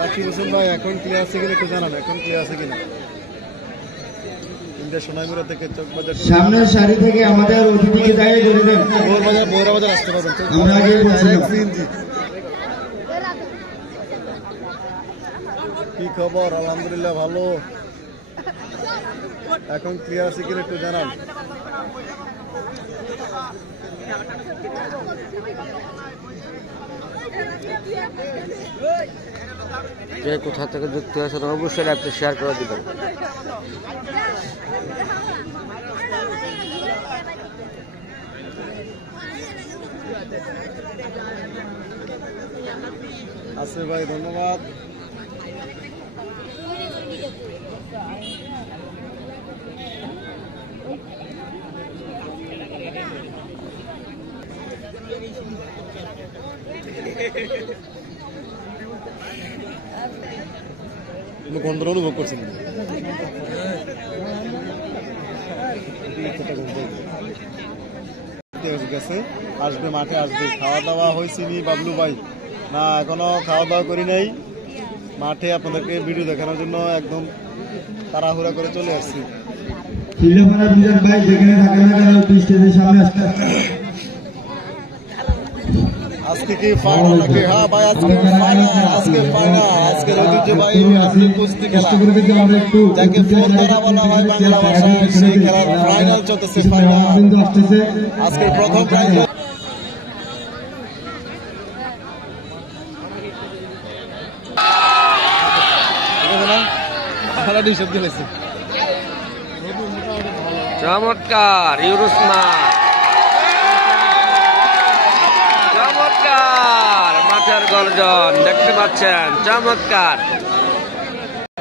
রাকিব হোসেন ভাই এখন ক্লিয়ার আছে কিনা একটু জানান, এখন ক্লিয়ার আছে কিনা? সোনাইমুড়া থেকে চকবাজার সামনের সারি থেকে আমাদের অতিথিকে জায়গায় ধরে দেন। বৌরাবাজার আসতে পারবেন। কি খবর? আলহামদুলিল্লাহ ভালো। এখন ক্লিয়ার আছে কিনা একটু জানান। যে কোথা থেকে যুক্ত হয়েছে অবশ্যই আপনি শেয়ার করে দিবেন। আছে ভাই, ধন্যবাদ। গন্ধর অনুভব করছেন? আসবে, মাঠে আসবে। খাওয়া দাওয়া হয়েছে নি বাবলু ভাই? না, এখনো খাওয়া দাওয়া করি নাই। মাঠে আপনাদেরকে ভিডিও দেখানোর জন্য একদম তাড়াহুড়া করে চলে আসছি। আজকে কি ফাইনাল নাকি? হ্যাঁ ভাই, আজকে ফাইনাল। আজকে ফাইনাল, আজকে ঐতিহ্যবাহী আসলে কুস্তি খেলা, যাকে ফোন ধরা বলা হয় বাংলা ভাষায়, সেই খেলার ফাইনাল চলতেছে। ফাইনাল আজকে প্রথম প্রাইজ। চমৎকার ইউরুসমান, চমৎকার মাঠের গর্জন দেখতে পাচ্ছেন। চমৎকার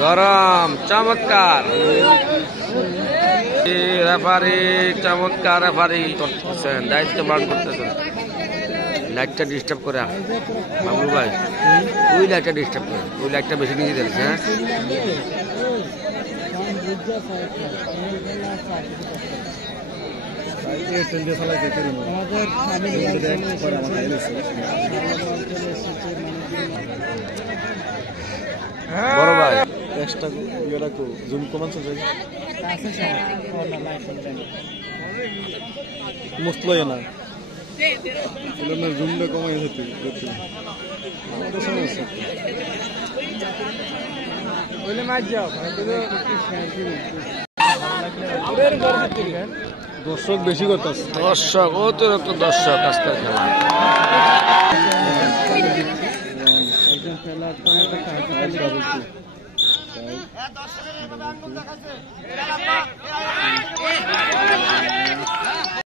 গরম, চমৎকার রেফারি, চমৎকার রেফারি করতেছেন, দায়িত্ব পালন করতেছেন। লাইটটা ডিস্টার্ব করে বাবু ভাই, ওই লাইটটা ডিস্টার্ব করে, ওই লাইটটা বেশি নিয়ে দিয়েছে। হ্যাঁ, বড় ভাই এক্সট্রা ইয়ে রাখো, জুম কমাচ্ছে যাই মস্ত লাগে না, জুমটা কমাই হতে দেখতে সমস্যা। দর্শক বেশি কথা, দর্শক অতিরিক্ত দর্শক আজকের খেলা।